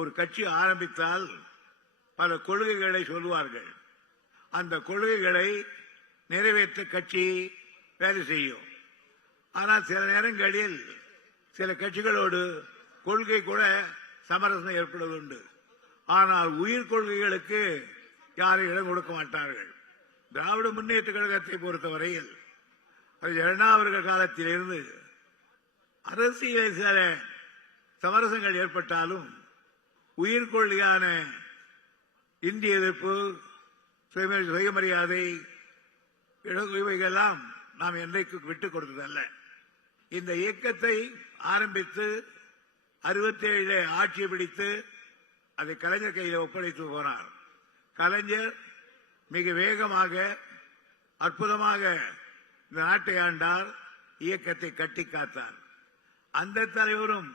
ஒரு கட்சி ஆரம்பித்தால் பல கொள்கைகளை சொல்லுவார்கள். அந்த கொள்கைகளை நிறைவேற்ற கட்சி வேலை செய்யும். ஆனால் சில நேரங்களில் சில கட்சிகளோடு கொள்கை கூட சமரசம் ஏற்படுவதுண்டு. ஆனால் உயிர் கொள்கைகளுக்கு யாரும் இடம் கொடுக்க மாட்டார்கள். திராவிட முன்னேற்ற கழகத்தை பொறுத்தவரையில் அது அவர்கள் காலத்திலிருந்து அரசியல் சில சமரசங்கள் ஏற்பட்டாலும் உயிர் கொள்கையான இந்திய எதிர்ப்பு, சுயமரியாதை, இவைகளெல்லாம் நாம் என்றைக்கு விட்டுக் கொடுத்ததல்ல. இந்த இயக்கத்தை ஆரம்பித்து 67 ஆட்சியை பிடித்து அதை கலைஞர் கையில் ஒப்படைத்து போனார். கலைஞர் மிக வேகமாக அற்புதமாக இந்த நாட்டை ஆண்டார், இயக்கத்தை கட்டி காத்தார். அந்த தலைவரும்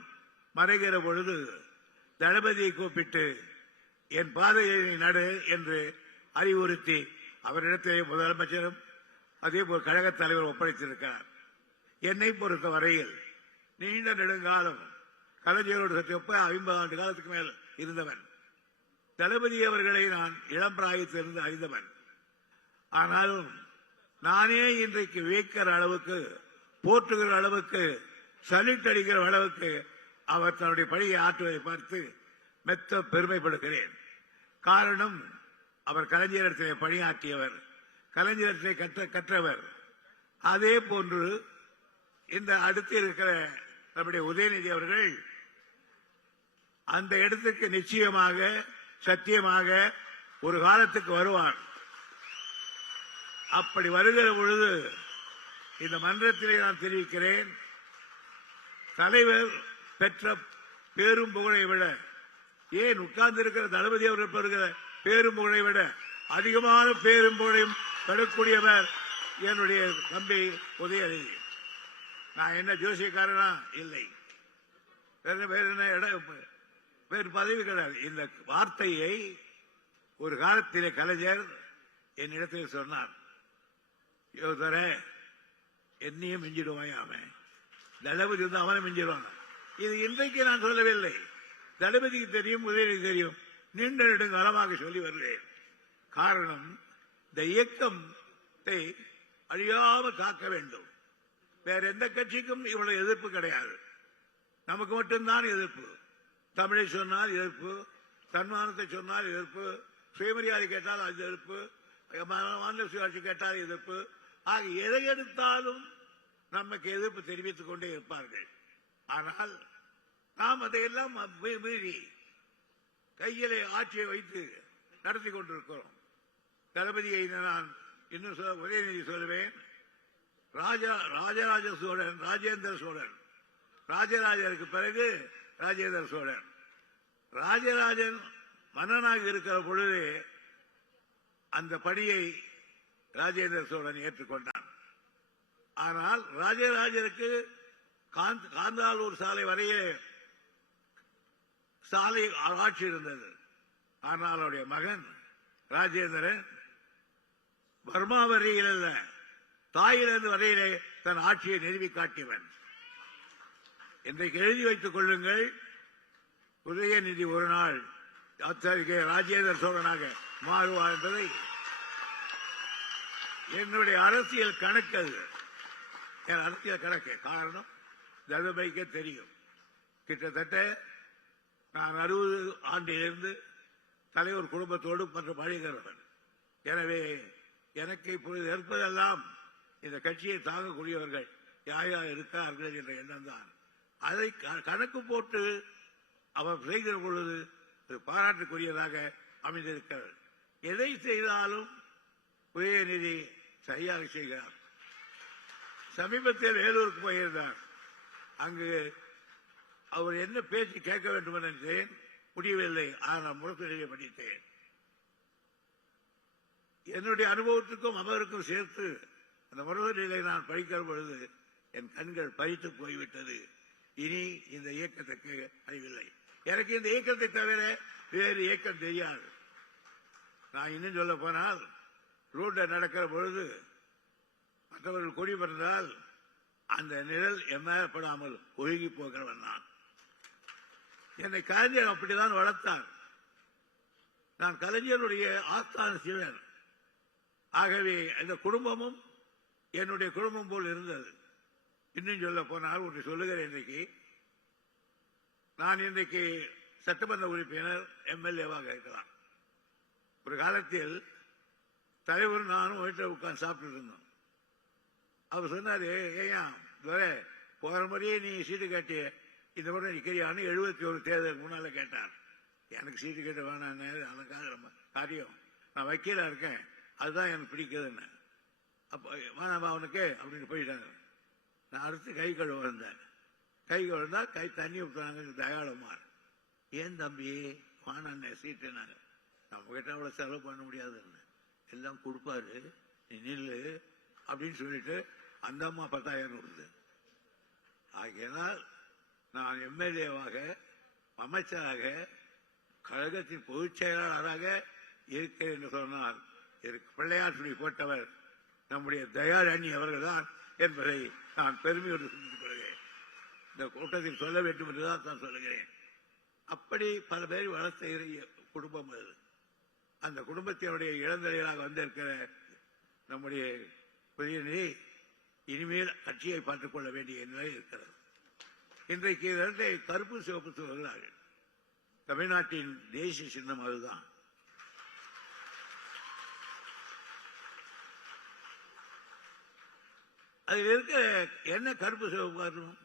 மறைகிற பொழுது தளபதியை கூப்பிட்டு என் பாதையை நடு என்று அறிவுறுத்தி அவரிடத்திலே முதலமைச்சரும் அதேபோல் கழக தலைவர் ஒப்படைத்திருக்கிறார். என்னை பொறுத்த வரையில் நீண்ட நெடுங்காலம் கலைஞரோடு சற்று 50 ஆண்டு காலத்துக்கு மேல் இருந்தவன். தளபதி அவர்களை நான் இளம் பிராயத்திலிருந்து அறிந்தவன். ஆனாலும் நானே இன்றைக்கு வியக்கிற அளவுக்கு, போற்றுகிற அளவுக்கு, சல்யூட் அடிக்கிற அளவுக்கு அவர் தன்னுடைய பணியை ஆற்றுவதை பார்த்து மெத்த பெருமைப்படுகிறேன். காரணம், அவர் கலைஞரிடத்திலே பணியாற்றியவர், கலைஞரிடத்திலே கற்றவர். அதே போன்று இந்த அடுத்து இருக்கிற நம்முடைய உதயநிதி அவர்கள் அந்த இடத்துக்கு நிச்சயமாக சத்தியமாக ஒரு காலத்துக்கு வருவார். அப்படி வருகிற பொழுது இந்த மன்றத்திலே நான் தெரிவிக்கிறேன், தலைவர் பெற்ற பேரும் புகழை விட, ஏன் உட்கார்ந்து இருக்கிற தளபதி அவர்கள் பெறுகிற பேரும் புகழை விட அதிகமான பேரும் புகழையும் பெறக்கூடியவர் என்னுடைய தம்பி உதயநிதி. நான் என்ன ஜோசியக்காரனா? இல்லை. வேறு பதவி கிடையாது. இந்த வார்த்தையை ஒரு காலத்திலே கலைஞர் என்னிடத்தில் சொன்னார், யோதர என்னையும் மிஞ்சிடுவாயாம, தளபதி வந்து அவனை மிஞ்சிடுவாங்க. இது இன்றைக்கு நான் சொல்லவில்லை, தளபதிக்கு தெரியும், உதயநிதி தெரியும், நீண்ட நெடுங்காலமாக சொல்லி வருகிறேன். காரணம், இந்த இயக்கத்தை அழியாமல் காக்க வேண்டும். வேற எந்த கட்சிக்கும் இவ்வளவு எதிர்ப்பு கிடையாது, நமக்கு மட்டும்தான் எதிர்ப்பு. தமிழை சொன்னால் எதிர்ப்பு, தன்மானத்தை சொன்னால் எதிர்ப்பு, சுயமரியாதை கேட்டால் அது எதிர்ப்பு, மாநில சுயாட்சி கேட்டால் எதிர்ப்பு. ஆக எதை எடுத்தாலும் நமக்கு எதிர்ப்பு தெரிவித்துக் கொண்டே இருப்பார்கள். ஆனால் நாம் அதையெல்லாம் மீறி கையிலே ஆட்சியை வைத்து நடத்தி கொண்டிருக்கிறோம். தளபதியை நான் இன்னும் உதயநிதி சொல்லுவேன், ராஜராஜ சோழன், ராஜேந்திர சோழன், ராஜராஜருக்கு பிறகு ராஜேந்திர சோழன். ராஜராஜன் மன்னனாக இருக்கிற பொழுது அந்த பணியை ராஜேந்திர சோழன் ஏற்றுக்கொண்டான். ஆனால் ராஜராஜருக்கு காந்தாலூர் சாலை வரையே சாலை ஆட்சி இருந்தது. ஆனால் அவருடைய மகன் ராஜேந்திரன் பர்மா வரையில் அல்ல, தாயிலிருந்து வரையிலே தன் ஆட்சியை நிறுவி காட்டியவன். இன்றைக்கு எழுதி வைத்துக் கொள்ளுங்கள், உதயநிதி ஒரு நாள் ராஜேந்திர சோழனாக மாறுவார் என்பதை என்னுடைய அரசியல் கணக்கு. என் அரசியல் கணக்கு. காரணம், தளபதிக்கு தெரியும். கிட்டத்தட்ட நான் 60 ஆண்டிலிருந்து தலைவர் குடும்பத்தோடு மற்றும் பழகிறவன். எனவே எனக்கு இப்பொழுது இருப்பதெல்லாம் இந்த கட்சியை தாங்கக்கூடியவர்கள் யார் யார் இருக்கார்கள் என்ற எண்ணம் தான். அதை கணக்கு போட்டு அவர் செய்கிற பொழுது பாராட்டுக்குரியதாக அமைந்திருக்கிறார். எதை செய்தாலும் உதயநிதி சரியாக செய்கிறார். சமீபத்தில் வேலூருக்கு போயிருந்தார். அங்கு அவர் என்ன பேச்சு கேட்க வேண்டும் என்றேன், முடியவில்லை. ஆனால் முரசொலியை படித்தேன். என்னுடைய அனுபவத்துக்கும் அவருக்கும் சேர்த்து அந்த முரசொலியை நான் படிக்கிற பொழுது என் கண்கள் பறித்து போய்விட்டது. இனி இந்த இயக்கத்துக்கு அறிவில்லை. எனக்கு இந்த இயக்கத்தை தவிர வேறு இயக்கம் தெரியாது. நான் இன்னும் சொல்ல போனால், ரோட்ல நடக்கிற பொழுது மற்றவர்கள் கொடி பறந்தால் அந்த நிழல் எம்மையப்படாமல் ஒழுகி போகிறவன் நான். என்னை கலைஞர் அப்படிதான் வளர்த்தார். நான் கலைஞருடைய ஆஸ்தான சிவன். ஆகவே இந்த குடும்பமும் என்னுடைய குடும்பம் போல் இருந்தது. இன்னும் சொல்ல போனால் ஒன்று சொல்லுகிறேன். இன்றைக்கு நான் இன்றைக்கு சட்டமன்ற உறுப்பினர் எம்எல்ஏவாக இருக்கலாம். ஒரு காலத்தில் தலைவர் நானும் வீட்டில் உட்கார்ந்து சாப்பிட்டு இருந்தோம். அவர் சொன்னாரு, ஏன் போகிற முறையே நீ சீட்டு கேட்டு இந்த முறை நிற்கிறியான்னு 71 தேர்தலுக்கு முன்னால கேட்டார். எனக்கு சீட்டு கேட்டு வேணான்னு, அதுக்காக காரியம் நான் வக்கீலா இருக்கேன், அதுதான் எனக்கு பிடிக்குதுன்னு. அப்போ வேணாமா அவனுக்கு அப்படின்னு போயிட்டாங்க. நான் அடுத்து கை கழுவ வந்தேன். கை கழுவா கை தண்ணி ஊற்றுறாங்க தயாளமார். ஏன் தம்பி வேணாண்ணே சீட்டு? நாங்கள் நம்ம கிட்ட அவ்வளோ செலவு பண்ண முடியாதுன்னு, எல்லாம் கொடுப்பாரு, நீ நில்லு அப்படின்னு சொல்லிட்டு அந்த அம்மா 10,000 கொடுத்து. ஆகையினால் நான் எம்எல்ஏவாக, அமைச்சராக, கழகத்தின் பொதுச் செயலாளராக இருக்கிறேன் என்று சொன்னால் பிள்ளையார் சொல்லி போட்டவர் நம்முடைய தயாராணி அவர்கள்தான் என்பதை நான் பெருமையோடு சொல்லிக் கொள்கிறேன். இந்த கூட்டத்தில் சொல்ல வேண்டும் என்றுதான் நான் சொல்லுகிறேன். அப்படி பல பேர் வளர்த்த குடும்பம் அது. அந்த குடும்பத்தினுடைய இளந்தலைகளாக வந்திருக்கிற நம்முடைய பிரதிநிதி இனிமேல் கட்சியை பார்த்துக் கொள்ள வேண்டிய நிலை இருக்கிறது. இன்றைக்கு இரண்டை கருப்பு சிவப்பு சொல்கிறார்கள். தமிழ்நாட்டின் தேசிய சின்னம் அதுதான். அதில் இருக்கிற என்ன கருப்பு சிவப்பு காரணம்?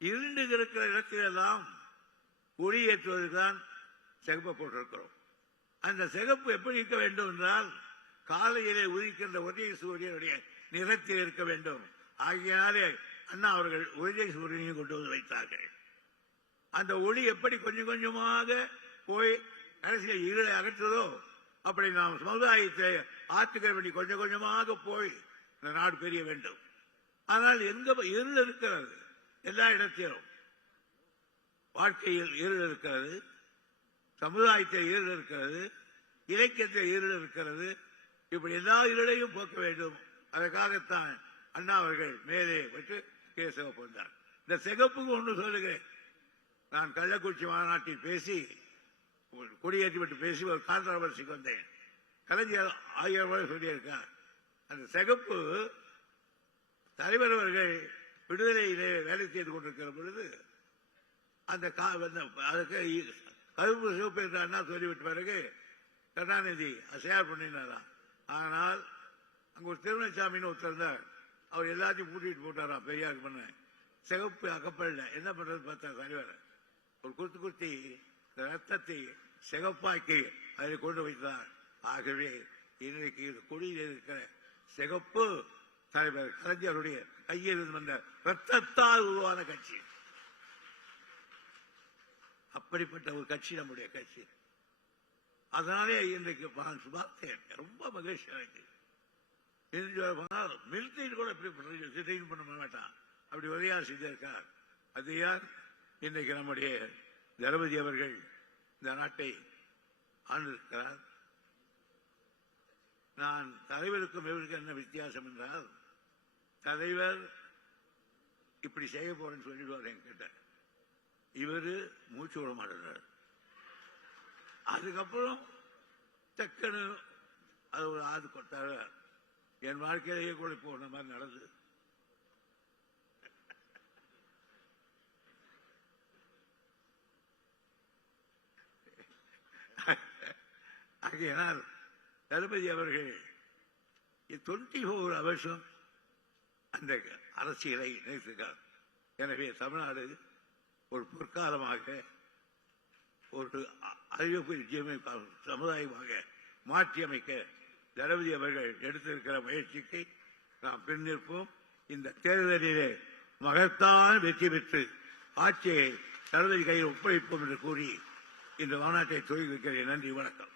இருண்டு இருக்கிற இடத்திலெல்லாம் ஒளியேற்றுவதற்குதான் சிகப்பு போட்டிருக்கிறோம். அந்த சிகப்பு எப்படி இருக்க வேண்டும் என்றால் காலையிலே உதிக்கின்ற ஒரே சூரியனுடைய நிறத்தில் இருக்க வேண்டும். ஆகியனாலே அண்ணா அவர்கள் ஒரே சூரியனையும் கொண்டு வந்து வைத்தார்கள். அந்த ஒளி எப்படி கொஞ்சம் கொஞ்சமாக போய் கடைசியில் இருளை அகற்றுதோ அப்படி நாம் சமுதாயத்தை ஆற்றுக்க வேண்டி கொஞ்சம் கொஞ்சமாக போய் இந்த நாடு பெரிய வேண்டும். ஆனால் எங்க இருள் இருக்கிறது? எல்லா இடத்திலும் வாழ்க்கையில் இருள் இருக்கிறது, சமுதாயத்தில் இருள் இருக்கிறது, இலக்கியத்தில் இருள் இருக்கிறது. இப்படி எல்லா இருளையும் போக்க வேண்டும். அதற்காகத்தான் அண்ணா அவர்கள் மேலே வச்சு சிவப்பு வந்தார். இந்த சிகப்புக்கு ஒன்று சொல்லுகிறேன். நான் கள்ளக்குறிச்சி மாநாட்டில் பேசி கொடியேற்றி விட்டு பேசி ஒரு கான்ட்ரவர்சிக்கு வந்தேன். கலைஞர் 1000 ரூபாய் சொல்லியிருக்கார். அந்த சிகப்பு தலைவர் அவர்கள் விடுதலையிலே வேலை செய்து கொண்டிருக்கிற பொழுது அந்த அதுக்கு கருப்பு சிவப்பு என்ற அண்ணா சொல்லிவிட்ட பிறகு கருணாநிதி ஷேர் பண்ணினாராம். ஆனால் அங்க ஒரு திருநெல்சாமின்னு ஒருத்தர் இருந்தார். அவர் எல்லாத்தையும் கூட்டிட்டு போட்டாராம் பெரியார் பண்ண. சிகப்பு அகப்படல. என்ன பண்றது பார்த்தா தலைவர் ஒரு குத்தி ரத்தத்தை சிகப்பாக்கி அதில் கொண்டு வைத்தார். ஆகவே இன்றைக்கு கொடியில் இருக்கிற சிகப்பு தலைவர் கலைஞருடைய கையில் இருந்து வந்த ரத்தத்தால் உருவான கட்சி. அப்படிப்பட்ட ஒரு கட்சி நம்முடைய கட்சி. அதனாலே இன்றைக்கு பார்த்தேன், ரொம்ப மகிழ்ச்சி எனக்கு. மிலிட்டரி கூட இப்படி பண்ண மாட்டான், அப்படி உதவியார் செய்திருக்கார். அது யார்? இன்றைக்கு நம்முடைய தளபதி அவர்கள் இந்த நாட்டை ஆண்டிருக்கிறார். நான் தலைவருக்கும் இவருக்கும் என்ன வித்தியாசம் என்றால், தலைவர் இப்படி செய்ய போறேன்னு சொல்லிடுவார் என்கிட்ட, இவரு மூச்சு விட மாட்டார். அதுக்கப்புறம் டக்குன்னு அது ஒரு ஆது கொட்டாரு. என் வாழ்க்கையிலேயே கூட போன மாதிரி நடந்தது. ஆகையினால் தளபதி அவர்கள் 24 hours அந்த அரசியலை நினைத்திருக்கிறார். எனவே தமிழ்நாடு ஒரு பொற்காலமாக ஒரு அறிவிப்பு சமுதாயமாக மாற்றியமைக்க தளபதி அவர்கள் எடுத்திருக்கிற முயற்சிக்கு நாம் பின்னிற்போம். இந்த தேர்தலிலே மகத்தான வெற்றி பெற்று ஆட்சியை தளபதி கையில் ஒப்படைப்போம் என்று கூறி இந்த மாநாட்டை துவக்கி வைக்கிறேன். நன்றி, வணக்கம்.